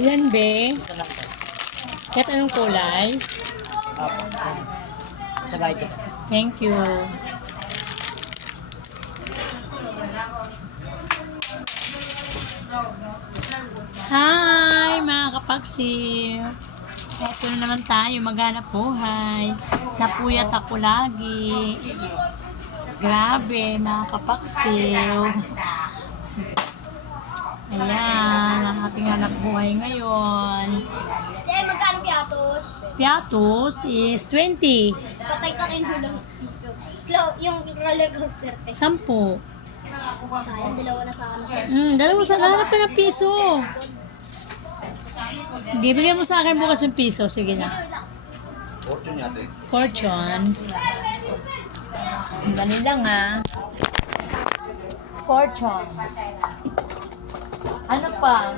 Ilan be? Isa lang to. Kahit anong kulay? Opo. Saka ito. Thank you. Hi mga kapagsiw. Ito na naman tayo, maghanap buhay. Napuyat ako lagi. Grabe mga kapagsiw. Ayan, ang ating hanap buhay ngayon. Magkano piatos? Piatos is 20. Patay ka rin hulang piso. Yung roller coaster. 10. Sayang, dalawa na sana. Dalawa sa hanap ka ng piso. Bibigyan mo sa akin bukas yung piso. Sige na. Fortune yate. Fortune. Dali lang ha. Fortune. Ano pa?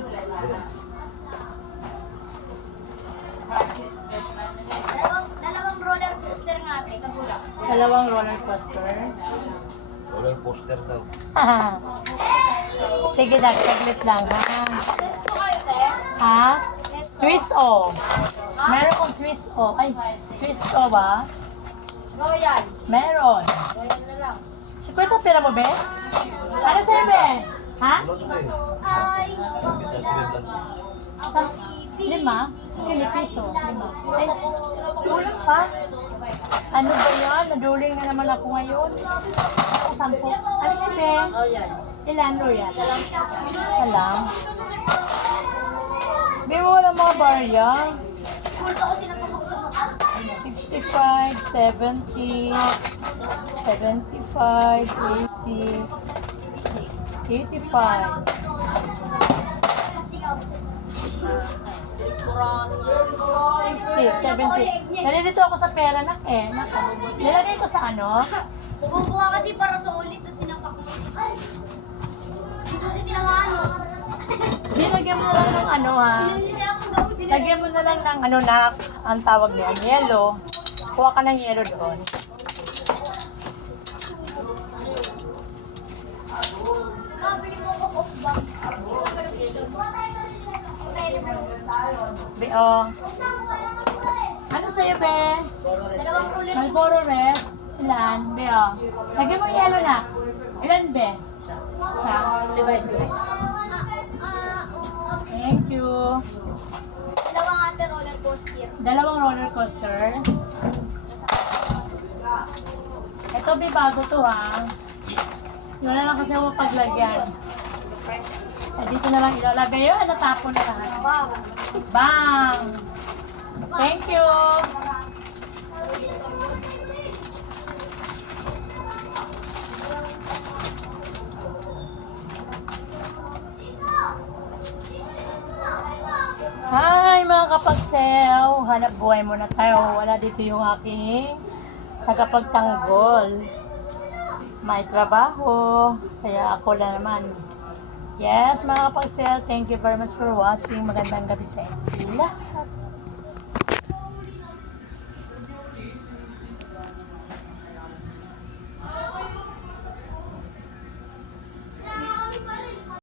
Dalawang roller coaster nga ate. Dalawang roller coaster. Roller coaster daw. Sige na, saglit lang ha. Gusto kayo te? Ha? Swiss O. Meron kong Swiss O. Ay, Swiss O ba? Royal. Meron. Royal na lang. Siyempre ito, pera mo, be? Ano sa'yo, be? Ha? Ano to eh? Ay, Sa 5? 5 piso. 5. Ay, kulang pa. Ano ba yan? Naduling na naman ako ngayon. Ako 10. Ano si be? Royal. Ilan, Royal? Alam. Be, wala mga barya. Cool ko kasi napapakasok ako. 65, 70, 75, 80, 85. 60, 70. Nalilito ako sa pera na eh. Nilagay ko sa ano? Bumbuka kasi para sa ulit at sinapak mo. Dito rin tinamaan mo. Lagyan mo na lang ng ano ha. Lagyan mo na lang ng ano na ang tawag niya, yellow. Kuha ka ng yellow doon. Mabili mo ko off bag. Be, oh. Ano sa'yo, be? Dalawang roller Malboro red. Ilan? Be, oh. Lagyan mo yellow na. Ilan, be? Isa. Divide ko. Thank you. Dalawang ate roller coaster. Dalawang roller coaster. Ito, be, bago to, ha? Yun na lang kasi ako paglagyan. Dito na lang ilalagay yun. Natapon na lahat. Wow. Bang! Thank you! Hi mga kapagsew! Hanap buhay muna tayo. Wala dito yung aking tagapagtanggol. May trabaho. Kaya ako lang naman. Yes, mga kapagsew, thank you very much for watching. Magandang gabi sa inyo lahat.